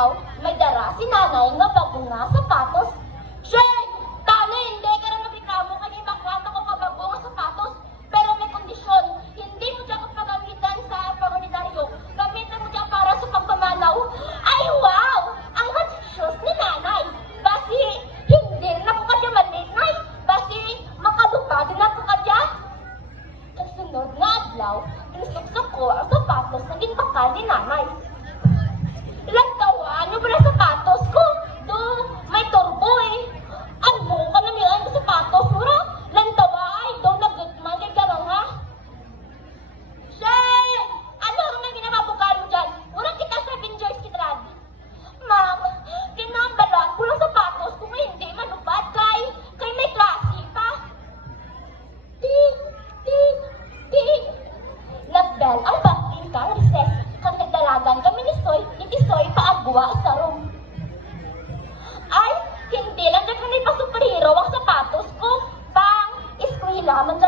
adlaw, may dara si nanay nga bago nga sapatos. Shay! Tani, hindi ka rin magreklamo kanya makwata ko ka bago nga sapatos. Pero may kondisyon, hindi mo dyan pagamitan sa pangunitaryo. Gamitan mo dyan para sa pagpamanaw. Ay, wow! Ang shoes ni nanay. Basi, hindi rin ako kanya malit, nay. Basi, makalupad din ako kanya. Kasunod nga adlaw, inusok ko ang sapatos na ginbakal ni nanay. Ilang tawa, ano ba na sapatos ko? Do, may turbo eh. Ano ka na niyan sa sapatos mo ra? Ilang tawa ay, do nagutman kay garang ha? Shay! Ano ang nang ginamabukal mo dyan? Mura kita sa Avengers kitrad. Ma'am, ginambalan ko ng sapatos kung hindi manupad kay may klase pa. Ting, ting, ting. Nagbel ang baktin kang recess. Kang nagdalagan kami ni Soy, hindi Soy paagwa sa room. Ay, hindi lang na kanay pa superhero ang sapatos ko. Bang, eskwela man